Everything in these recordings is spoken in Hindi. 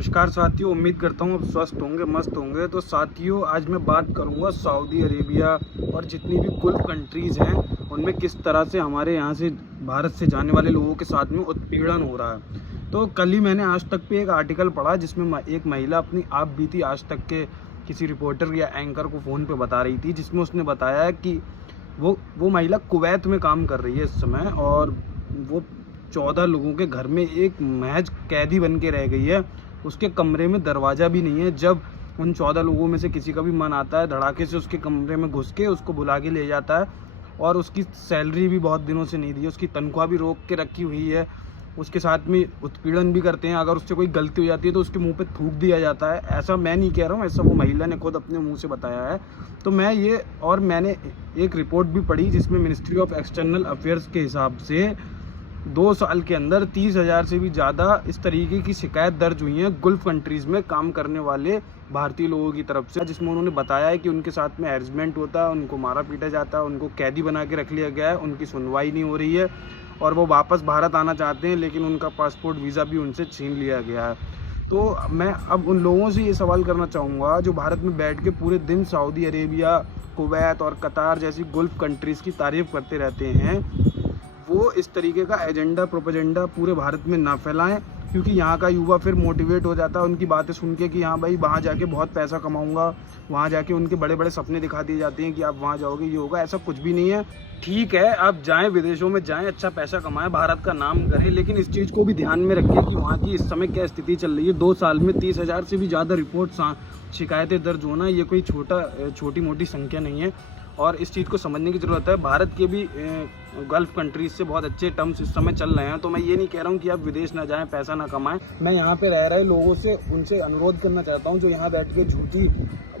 नमस्कार साथियों, उम्मीद करता हूँ आप स्वस्थ होंगे, मस्त होंगे। तो साथियों, आज मैं बात करूँगा सऊदी अरेबिया और जितनी भी गल्फ़ कंट्रीज़ हैं उनमें किस तरह से हमारे यहाँ से भारत से जाने वाले लोगों के साथ में उत्पीड़न हो रहा है। तो कल ही मैंने आज तक पे एक आर्टिकल पढ़ा जिसमें एक महिला अपनी आप बीती आज तक के किसी रिपोर्टर या एंकर को फ़ोन पे बता रही थी, जिसमें उसने बताया है कि वो महिला कुवैत में काम कर रही है इस समय, और वो 14 लोगों के घर में एक महज कैदी बन के रह गई है। उसके कमरे में दरवाज़ा भी नहीं है। जब उन 14 लोगों में से किसी का भी मन आता है, धड़ाके से उसके कमरे में घुस के उसको बुला के ले जाता है, और उसकी सैलरी भी बहुत दिनों से नहीं दी है, उसकी तनख्वाह भी रोक के रखी हुई है। उसके साथ में उत्पीड़न भी करते हैं। अगर उससे कोई गलती हो जाती है तो उसके मुंह पे थूक दिया जाता है। ऐसा मैं नहीं कह रहा हूँ, ऐसा वो महिला ने खुद अपने मुंह से बताया है। तो मैंने एक रिपोर्ट भी पढ़ी जिसमें मिनिस्ट्री ऑफ एक्सटर्नल अफेयर्स के हिसाब से 2 साल के अंदर 30,000 से भी ज़्यादा इस तरीके की शिकायत दर्ज हुई हैं गल्फ़ कंट्रीज़ में काम करने वाले भारतीय लोगों की तरफ से, जिसमें उन्होंने बताया है कि उनके साथ में हैरेसमेंट होता है, उनको मारा पीटा जाता है, उनको कैदी बना के रख लिया गया है, उनकी सुनवाई नहीं हो रही है, और वो वापस भारत आना चाहते हैं लेकिन उनका पासपोर्ट वीज़ा भी उनसे छीन लिया गया है। तो मैं अब उन लोगों से ये सवाल करना चाहूँगा जो भारत में बैठ के पूरे दिन सऊदी अरेबिया, कुवैत और कतार जैसी गल्फ़ कंट्रीज़ की तारीफ़ करते रहते हैं, वो इस तरीके का एजेंडा प्रोपेगेंडा पूरे भारत में ना फैलाएं, क्योंकि यहाँ का युवा फिर मोटिवेट हो जाता है उनकी बातें सुन के कि हाँ भाई, वहाँ जाके बहुत पैसा कमाऊंगा। वहाँ जाके उनके बड़े बड़े सपने दिखा दिए जाते हैं कि आप वहाँ जाओगे ये होगा। ऐसा कुछ भी नहीं है। ठीक है, आप जाएं, विदेशों में जाएं, अच्छा पैसा कमाएं, भारत का नाम करें, लेकिन इस चीज़ को भी ध्यान में रखें कि वहाँ की इस समय क्या स्थिति चल रही है। 2 साल में 30,000 से भी ज़्यादा शिकायतें दर्ज होना ये कोई छोटी मोटी संख्या नहीं है, और इस चीज़ को समझने की ज़रूरत है। भारत के भी गल्फ़ कंट्रीज़ से बहुत अच्छे टर्म्स इस समय चल रहे हैं। तो मैं ये नहीं कह रहा हूँ कि आप विदेश ना जाएं, पैसा ना कमाएं। मैं यहाँ पे रह रहे लोगों से उनसे अनुरोध करना चाहता हूँ जो यहाँ बैठ के झूठी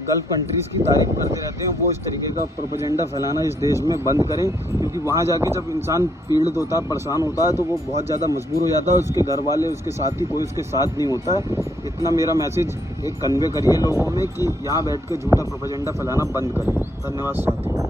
गल्फ़ कंट्रीज़ की तारीफ करते रहते हैं, वो इस तरीके का प्रोपेगेंडा फैलाना इस देश में बंद करें, क्योंकि वहाँ जाके जब इंसान पीड़ित होता है, परेशान होता है, तो वो बहुत ज़्यादा मजबूर हो जाता है। उसके घर वाले, उसके साथी, कोई उसके साथ नहीं होता है। इतना मेरा मैसेज एक कन्वे करिए लोगों में कि यहाँ बैठ के झूठा प्रोपेगेंडा फैलाना बंद करें। धन्यवाद साथियों।